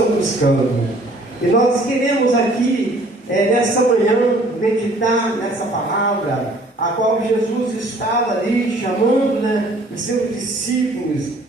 estão buscando. E nós queremos aqui, nessa manhã, meditar nessa palavra, a qual Jesus estava ali chamando, os seus discípulos,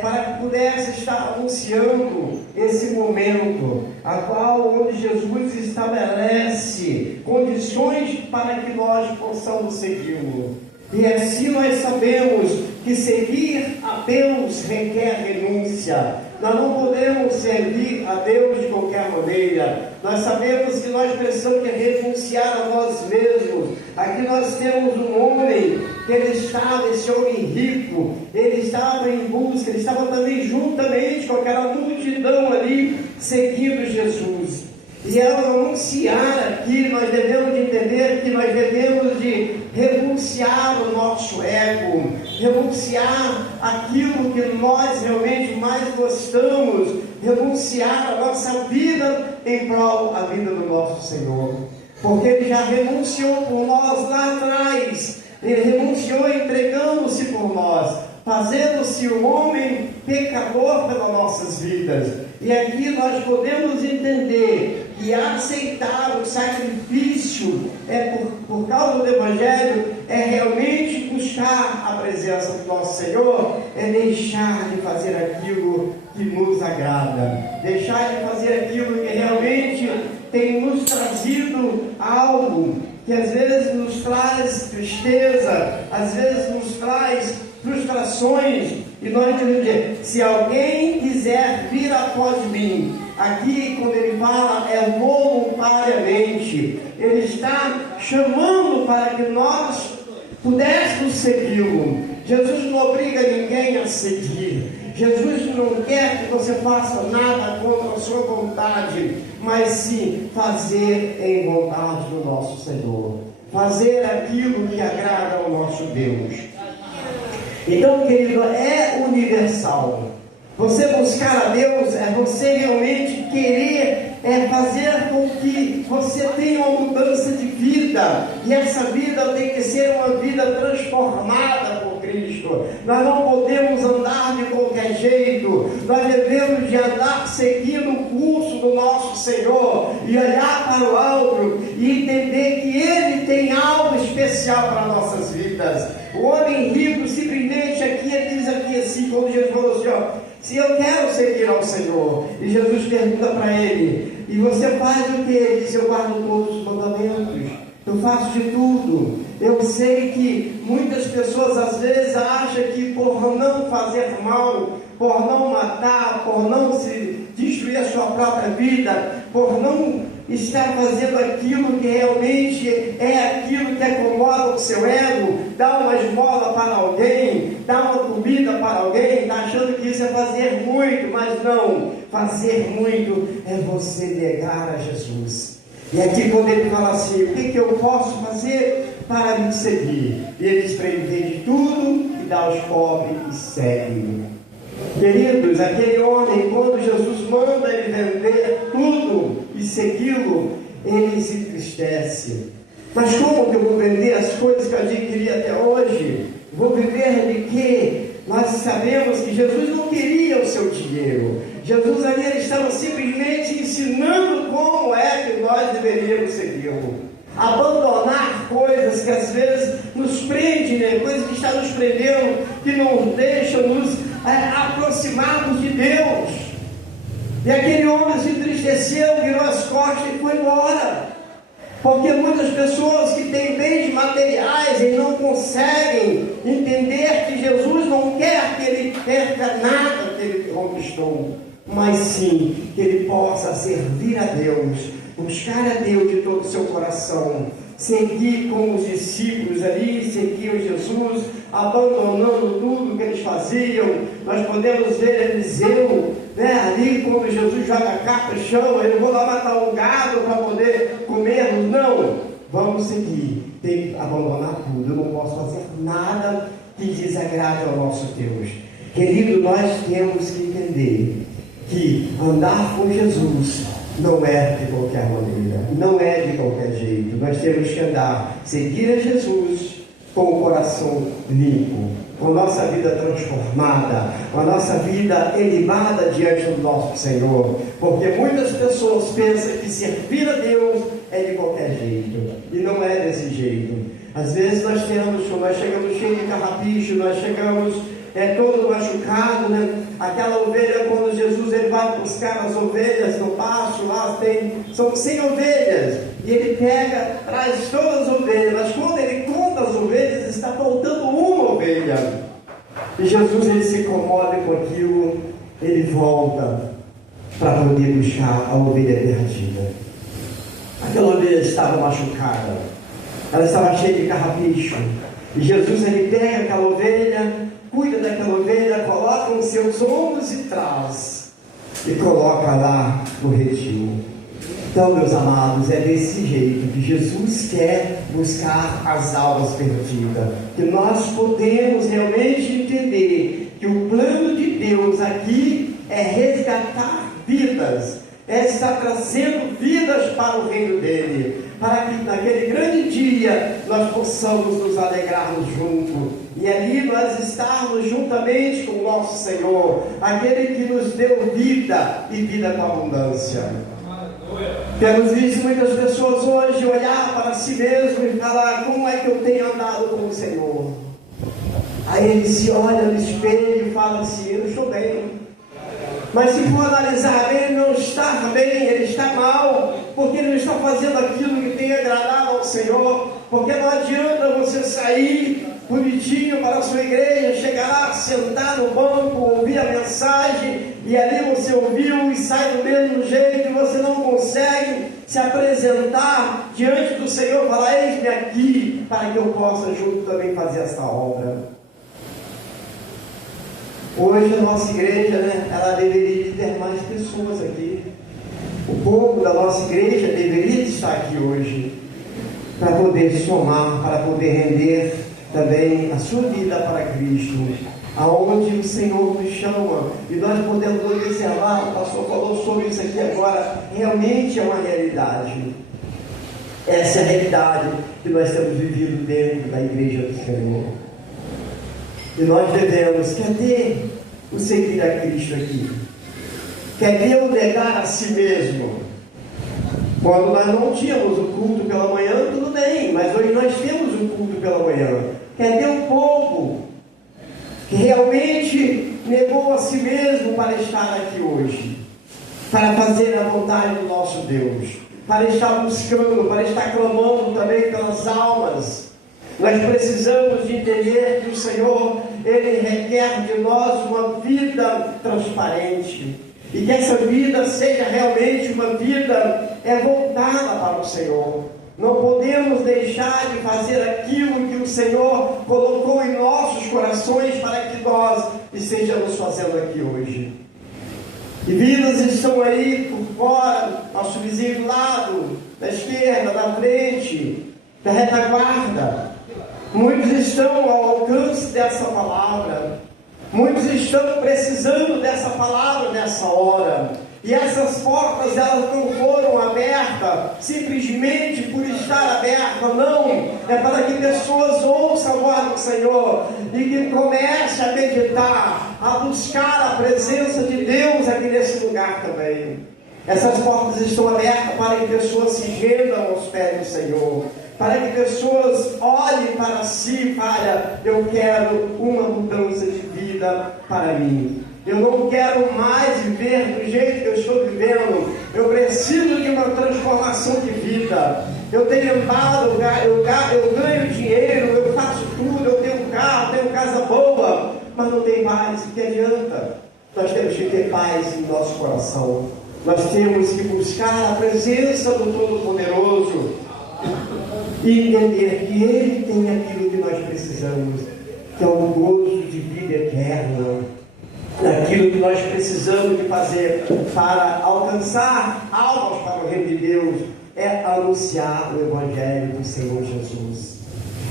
para que pudesse estar anunciando esse momento, a qual onde Jesus estabelece condições para que nós possamos segui-lo. E assim nós sabemos que seguir a Deus requer renúncia. Nós não podemos servir a Deus de qualquer maneira. Nós sabemos que nós precisamos de renunciar a nós mesmos. Aqui nós temos um homem que ele estava, esse homem rico, ele estava em busca, ele estava também juntamente com aquela multidão ali, seguindo Jesus. E ao anunciar aqui, nós devemos de entender que nós devemos de renunciar o nosso ego, renunciar aquilo que nós realmente mais gostamos, renunciar a nossa vida em prol da vida do nosso Senhor. Porque Ele já renunciou por nós lá atrás, Ele renunciou entregando-se por nós, fazendo-se o homem pecador pelas nossas vidas. E aqui nós podemos entender que aceitar o sacrifício por causa do Evangelho é realmente buscar a presença do nosso Senhor, é deixar de fazer aquilo que nos agrada, deixar de fazer aquilo que realmente tem nos trazido algo que às vezes nos traz tristeza, às vezes nos traz frustrações. E nós devemos dizer: se alguém quiser vir após mim, aqui quando ele fala é voluntariamente, ele está chamando para que nós pudéssemos segui-lo. Jesus não obriga ninguém a seguir. Jesus não quer que você faça nada contra a sua vontade, mas sim fazer em vontade do nosso Senhor, fazer aquilo que agrada ao nosso Deus. Então, querido, é universal. Você buscar a Deus é você realmente querer fazer com que você tenha uma mudança de vida. E essa vida tem que ser uma vida transformada por Cristo. Nós não podemos andar de qualquer jeito. Nós devemos de andar seguindo o curso do nosso Senhor e olhar para o alto e entender que Ele tem algo especial para nossas vidas. O homem rico simplesmente aqui, ele diz aqui assim, quando Jesus falou assim, se eu quero seguir ao Senhor, e Jesus pergunta para ele, e você faz o que? Ele diz: eu guardo todos os mandamentos, eu faço de tudo. Eu sei que muitas pessoas às vezes acham que por não fazer mal, por não matar, por não se destruir a sua própria vida, por não estar fazendo aquilo que realmente é aquilo que acomoda o seu ego, dá uma esmola para alguém, dá uma comida para alguém, está achando que isso é fazer muito, mas não, fazer muito é você negar a Jesus. E aqui quando ele fala assim, o que eu posso fazer para me seguir? E ele diz para ele: vende tudo e dá aos pobres e segue-me. Queridos, aquele homem, quando Jesus manda ele vender tudo e segui-lo, ele se entristece. Mas como que eu vou vender as coisas que eu adquiri até hoje? Vou viver de quê? Nós sabemos que Jesus não queria o seu dinheiro. Jesus ali estava simplesmente ensinando como é que nós deveríamos segui-lo. Abandonar coisas que às vezes nos prendem, coisas que estão nos prendendo, que não deixam nos aproximarmos de Deus. E aquele homem se entristeceu, virou as costas e foi embora. Porque muitas pessoas que têm bens materiais e não conseguem entender que Jesus não quer que ele perca nada que ele conquistou, mas sim que ele possa servir a Deus, buscar a Deus de todo o seu coração, seguir como os discípulos ali, seguiam Jesus, abandonando tudo que eles faziam. Nós podemos ver Eliseu, ali quando Jesus joga a carta no chão, ele: vou lá matar um gado para poder comermos. Não, vamos seguir, tem que abandonar tudo. Eu não posso fazer nada que desagrade ao nosso Deus. Querido, nós temos que entender que andar com Jesus não é de qualquer maneira, não é de qualquer jeito. Nós temos que andar, seguir a Jesus com o coração limpo, com nossa vida transformada, com a nossa vida elevada diante do nosso Senhor, porque muitas pessoas pensam que servir a Deus é de qualquer jeito, e não é desse jeito. Às vezes nós chegamos cheios de carrapicho, nós chegamos todo machucado, né? Aquela ovelha, quando Jesus ele vai buscar as ovelhas no pasto, lá são 100 ovelhas, e ele traz todas as ovelhas, mas quando ele conta as ovelhas, está faltando uma ovelha, e Jesus ele se comove com aquilo, ele volta para poder buscar a ovelha perdida. Aquela ovelha estava machucada, ela estava cheia de carrapicho, e Jesus ele pega aquela ovelha, cuida daquela ovelha, coloca nos seus ombros e traz, e coloca lá no redil. Então, meus amados, é desse jeito que Jesus quer buscar as almas perdidas, que nós podemos realmente entender que o plano de Deus aqui é resgatar vidas, é estar trazendo vidas para o reino dele, para que naquele grande dia nós possamos nos alegrarmos juntos, e ali nós estarmos juntamente com o nosso Senhor, aquele que nos deu vida e vida com abundância. Temos visto muitas pessoas hoje olhar para si mesmo e falar: como é que eu tenho andado com o Senhor? Aí ele se olha no espelho e fala assim: eu estou bem. Mas se for analisar bem, ele não está bem, ele está mal, porque ele não está fazendo aquilo que tem agradado ao Senhor. Porque não adianta você sair bonitinho para a sua igreja, chegar lá, sentar no banco, ouvir a mensagem, e ali você ouviu e sai do mesmo jeito, e você não consegue se apresentar diante do Senhor e falar: eis-me aqui, para que eu possa junto também fazer essa obra. Hoje a nossa igreja, ela deveria ter mais pessoas aqui. O povo da nossa igreja deveria estar aqui hoje, para poder somar, para poder render também a sua vida para Cristo, aonde o Senhor nos chama, e nós podemos observar, o pastor falou sobre isso aqui agora, realmente é uma realidade. Essa é a realidade que nós temos vivido dentro da igreja do Senhor. E nós devemos, cadê o seguir a Cristo aqui? Cadê o negar a si mesmo? Quando nós não tínhamos o culto pela manhã, tudo bem, mas hoje nós temos o culto pela manhã. Cadê o povo que realmente negou a si mesmo para estar aqui hoje? Para fazer a vontade do nosso Deus, para estar buscando, para estar clamando também pelas almas. Nós precisamos de entender que o Senhor, Ele requer de nós uma vida transparente, e que essa vida seja realmente uma vida voltada para o Senhor. Não podemos deixar de fazer aquilo que o Senhor colocou em nossos corações para que nós estejamos fazendo aqui hoje. E vidas estão aí por fora, nosso vizinho do lado, da esquerda, da frente, da retaguarda. Muitos estão ao alcance dessa palavra, muitos estão precisando dessa palavra nessa hora, e essas portas elas não foram abertas simplesmente por estar abertas, não, é para que pessoas ouçam a voz do Senhor e que comece a meditar, a buscar a presença de Deus aqui nesse lugar também. Essas portas estão abertas para que pessoas se rendam aos pés do Senhor, para que pessoas olhem para si e falem: eu quero uma mudança de vida para mim. Eu não quero mais viver do jeito que eu estou vivendo. Eu preciso de uma transformação de vida. Eu tenho andado, eu ganho dinheiro, eu faço tudo, eu tenho um carro, tenho casa boa, mas não tem paz. O que adianta? Nós temos que ter paz em nosso coração. Nós temos que buscar a presença do Todo-Poderoso e entender que Ele tem aquilo que nós precisamos, que é o gozo de vida eterna, aquilo que nós precisamos de fazer para alcançar almas para o reino de Deus, é anunciar o Evangelho do Senhor Jesus,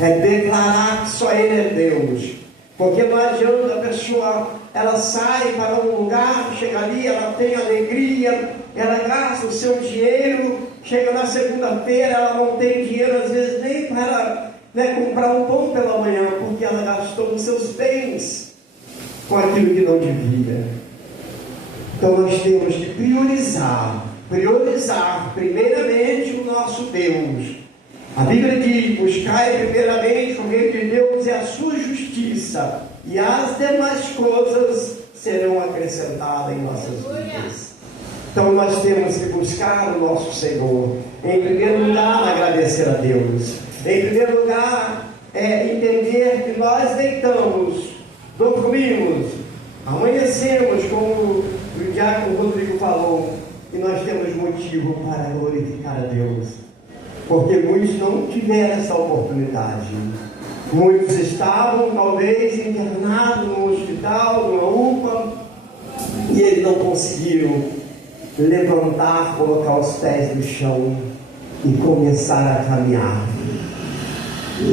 é declarar que só Ele é Deus, porque não adianta a pessoa, ela sai para um lugar, chega ali, ela tem alegria, ela gasta o seu dinheiro, chega na segunda-feira, ela não tem dinheiro às vezes nem para comprar um pão pela manhã, porque ela gastou os seus bens com aquilo que não devia. Então nós temos que priorizar primeiramente o nosso Deus. A Bíblia diz: buscai primeiramente o reino de Deus e a sua justiça, e as demais coisas serão acrescentadas em nossas vidas. Então nós temos que buscar o nosso Senhor. Em primeiro lugar, agradecer a Deus. Em primeiro lugar, entender que nós deitamos, dormimos, amanhecemos, como o diácono Rodrigo falou, e nós temos motivo para glorificar a Deus, porque muitos não tiveram essa oportunidade. Muitos estavam talvez internados no hospital, numa UPA, e eles não conseguiram levantar, colocar os pés no chão e começar a caminhar.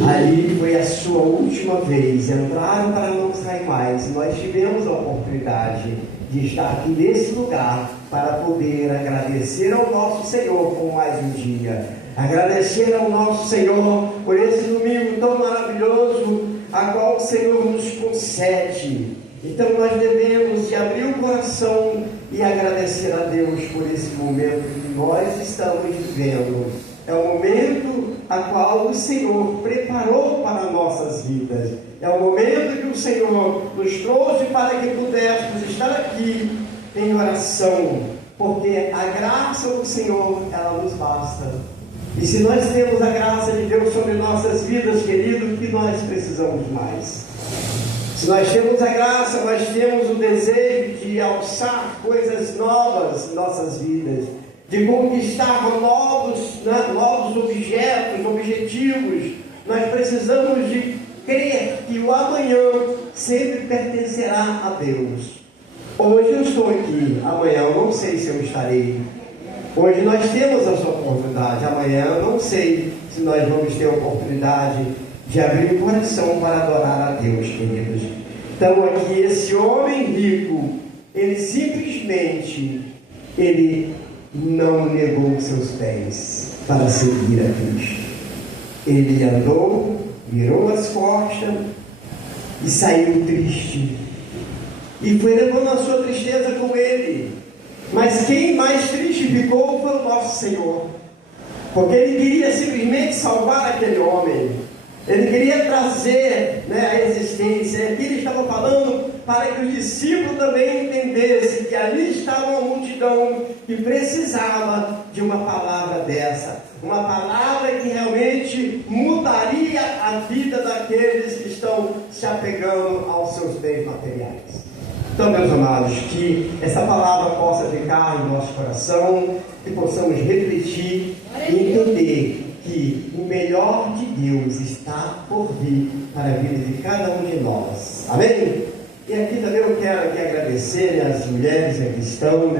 Ali foi a sua última vez, entraram para não sair mais. Nós tivemos a oportunidade de estar aqui nesse lugar para poder agradecer ao nosso Senhor por mais um dia, agradecer ao nosso Senhor por esse domingo tão maravilhoso, a qual o Senhor nos concede. Então nós devemos de abrir o coração e agradecer a Deus por esse momento que nós estamos vivendo. É o momento a qual o Senhor preparou para nossas vidas. É o momento que o Senhor nos trouxe para que pudéssemos estar aqui em oração, porque a graça do Senhor, ela nos basta. E se nós temos a graça de Deus sobre nossas vidas, querido, o que nós precisamos mais? Se nós temos a graça, nós temos o desejo de alçar coisas novas em nossas vidas, de conquistar novos objetos, objetivos. Nós precisamos de crer que o amanhã sempre pertencerá a Deus. Hoje eu estou aqui, amanhã eu não sei se eu estarei. Hoje nós temos essa oportunidade, amanhã eu não sei se nós vamos ter a oportunidade de abrir o coração para adorar a Deus, queridos. Então aqui esse homem rico, ele simplesmente, não negou seus bens para seguir a Cristo. Ele andou, virou as costas e saiu triste. E foi levando a sua tristeza com ele. Mas quem mais triste ficou foi o nosso Senhor. Porque ele queria simplesmente salvar aquele homem. Ele queria trazer a existência. Aqui ele estava falando para que os discípulos também entendessem que ali estava uma multidão que precisava de uma palavra dessa. Uma palavra que realmente mudaria a vida daqueles que estão se apegando aos seus bens materiais. Então, meus amados, que essa palavra possa ficar em nosso coração, que possamos refletir e entender que o melhor de Deus está por vir para a vida de cada um de nós. Amém? E aqui também eu quero agradecer as mulheres que estão,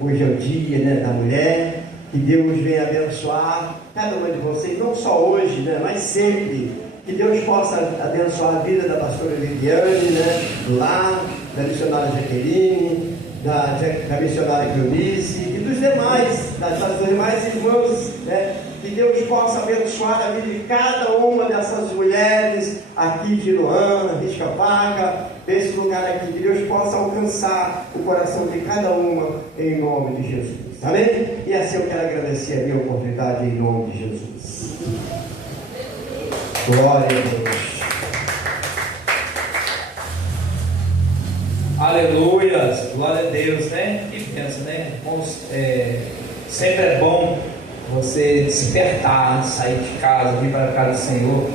hoje é o dia da mulher, que Deus venha abençoar cada uma de vocês, não só hoje, mas sempre. Que Deus possa abençoar a vida da pastora Viviane, lá, da missionária Jaqueline, da missionária Cleonice e dos demais, das demais irmãs, que Deus possa abençoar a vida de cada uma dessas mulheres aqui de Luan, Risca-Paga, desse lugar aqui, que Deus possa alcançar o coração de cada uma em nome de Jesus. Amém? E assim eu quero agradecer a minha oportunidade em nome de Jesus. Glória a Deus. Aleluia, glória a Deus, Que pensa, Irmãos, sempre é bom você despertar, sair de casa, vir para a casa do Senhor.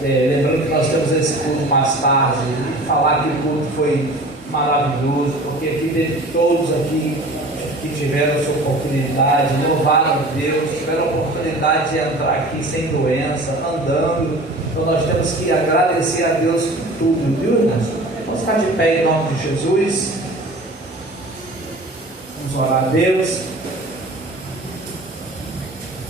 Lembrando que nós temos esse culto mais tarde, e falar que o culto foi maravilhoso, porque aqui teve todos aqui que tiveram a sua oportunidade, louvaram a Deus, tiveram a oportunidade de entrar aqui sem doença, andando. Então nós temos que agradecer a Deus por tudo, viu, irmãos? Vamos ficar de pé em nome de Jesus. Vamos orar a Deus.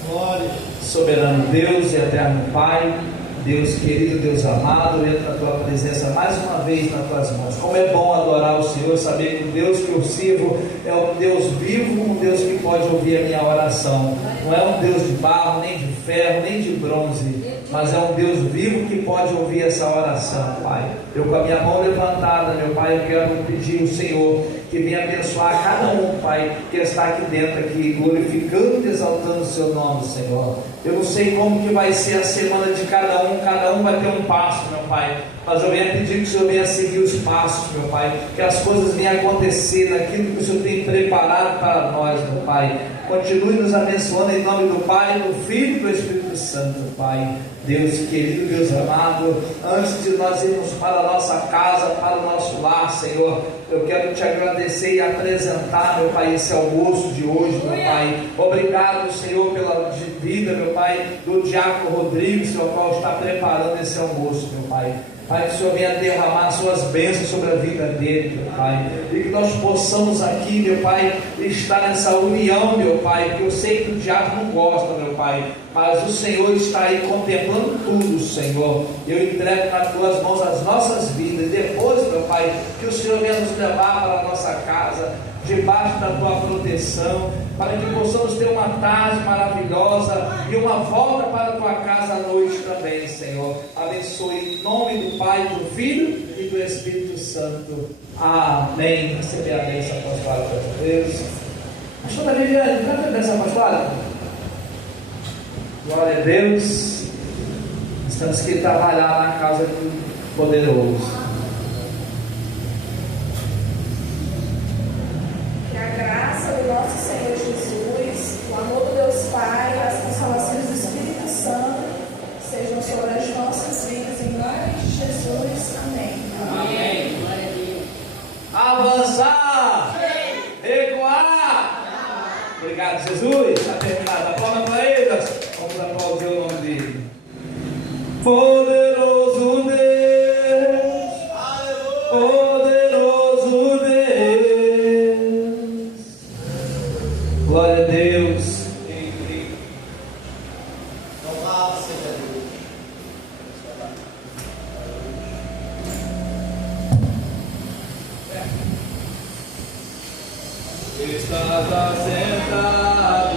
Glória. Soberano Deus e eterno Pai, Deus querido, Deus amado, entra a tua presença mais uma vez nas tuas mãos. Como é bom adorar o Senhor, saber que o Deus que eu sirvo é um Deus vivo, um Deus que pode ouvir a minha oração. Não é um Deus de barro, nem de ferro, nem de bronze, mas é um Deus vivo que pode ouvir essa oração, Pai. Eu, com a minha mão levantada, meu Pai, eu quero pedir ao Senhor que venha abençoar cada um, Pai, que está aqui dentro, aqui, glorificando e exaltando o seu nome, Senhor. Eu não sei como que vai ser a semana de cada um vai ter um passo, meu Pai, mas eu venho pedir que o Senhor venha seguir os passos, meu Pai, que as coisas venham acontecer naquilo que o Senhor tem preparado para nós, meu Pai. Continue nos abençoando em nome do Pai, do Filho e do Espírito Santo, Pai. Deus querido, Deus amado, antes de nós irmos para a nossa casa, para o nosso lar, Senhor, eu quero te agradecer e apresentar, meu Pai, esse almoço de hoje, meu Pai. Obrigado, Senhor, pela vida, meu Pai, do Diácono Rodrigo, Senhor, qual está preparando esse almoço, meu Pai. Pai, que o Senhor venha derramar suas bênçãos sobre a vida dele, meu Pai, e que nós possamos aqui, meu Pai, estar nessa união, meu Pai, que eu sei que o diabo não gosta, meu Pai, mas o Senhor está aí contemplando tudo, Senhor. Eu entrego nas tuas mãos as nossas vidas, depois, meu Pai, que o Senhor venha nos levar para a nossa casa, debaixo da tua proteção, para que possamos ter uma tarde maravilhosa e uma volta para a tua casa à noite também, Senhor. Abençoe em nome do Pai, do Filho e do Espírito Santo. Amém. Receber a bênção apostólica de Deus. Pastora Viviane, canta a bênção apostólica. Glória a Deus. Estamos aqui trabalhar na casa do poderoso. Que a graça do nosso Senhor Jesus, o amor do Deus Pai, as consolações do Espírito Santo sejam sobre as nossas vidas, em nome de Jesus. Amém. Amém. Avançar, recuar. Obrigado, Jesus. Está terminado. Aplauda para eles. Vamos aplaudir o nome dele. Poderoso Deus, poderoso Deus. Glória a Deus. Estás assentado